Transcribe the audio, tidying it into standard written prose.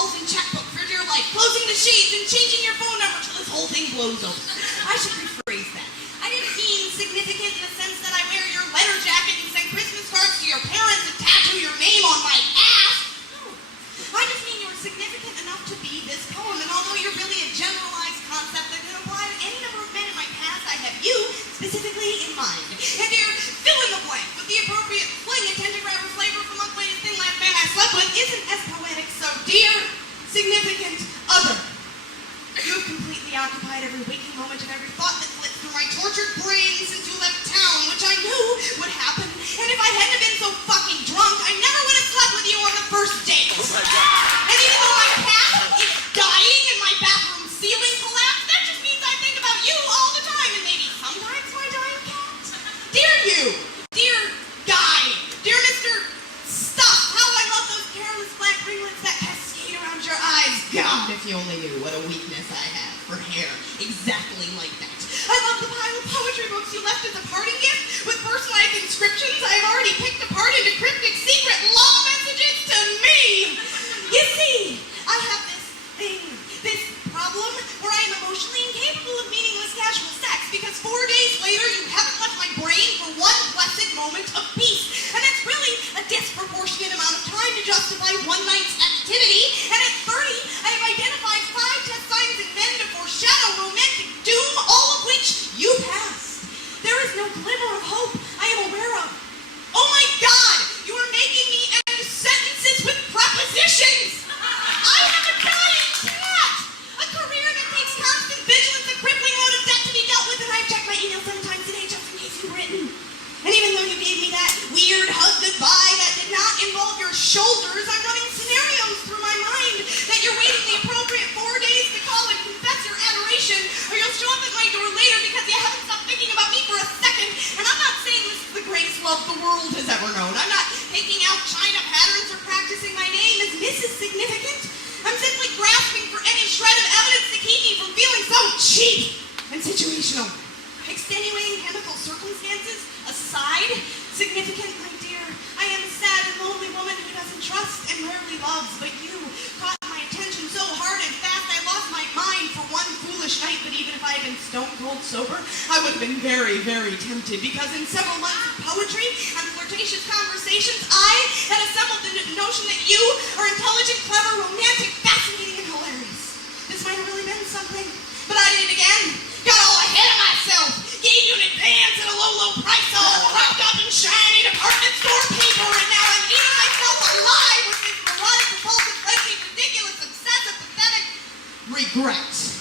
walls and checkbook for dear life, closing the sheets and changing your phone number till this whole thing blows over. I should rephrase that. I didn't mean significant in the sense that I wear your letter jacket and send Christmas cards to your parents and tattoo your name on my ass. No. I just mean you're significant enough to be this poem, and although you're really a generalized concept that can apply to any number of men in my past, I have you specifically in mind. And dear, fill in the blank with the appropriate fling and tend to grab a flavor from the latest thing last man I slept with isn't as poetic, so dear, significant other. You've completely occupied every waking moment of every thought that flipped through my tortured brain since you left town, which I knew would happen. And if I hadn't been so fucking drunk, I never would have slept with you on the first date. Oh my God. And even though my cat is dying and my bathroom ceiling collapsed, that just means I think about you all the time, and maybe sometimes my dying cat. Dear you, dear guy, dear Mr. Stuff, how I love those careless black ringlets that cascade around your eyes. God, if you only knew what a weakness I have for hair exactly like that. I love the pile of poetry books you left as a parting gift with personalized inscriptions I've already picked apart into cryptic secret love messages to me. You see, I have this problem where I am emotionally incapable of meaningless casual sex because 4 days later you haven't left my brain for one blessed moment of peace. And that's really a disproportionate amount of time to justify one night's activity. And at 30, I have identified 5 test signs in men to foreshadow romantic doom, all of which you passed. There is no glimmer of hope I am aware of. Oh my God, you are making me end sentences with prepositions. I have a dying cat, a career that takes constant vigilance, a crippling load of debt to be dealt with, and I've checked my email 7 times today just in case you've written. And even though you gave me that weird hug goodbye that did not involve your shoulders, I'm running scenarios through my mind that you're waiting the appropriate 4 days to call and confess your adoration, or you'll show up at my door later because you haven't stopped thinking about me for a second. And I'm not saying this is the greatest love the world has ever known. I'm not taking out China patterns or practicing my name as Mrs. Significant. I'm simply grasping for any shred of evidence to keep me from feeling so cheap and situational. Extenuating chemical circumstances aside, significant, my dear, I am a sad and lonely woman who doesn't trust and rarely loves, but you caught my attention so hard and fast I lost my mind for one foolish night, but even if I had been stone cold sober, I would have been very, very tempted, because in several months of poetry and flirtatious conversations, I had assembled the notion that you are intelligent, clever, romantic, fascinating, and hilarious. This might have really been something, but I did it again. Got all ahead of myself. Gave you an advance at a low price, all wrapped up in shiny department store paper, and now I'm eating myself alive with this neurotic, compulsive, frenzied, ridiculous, obsessive, pathetic regret.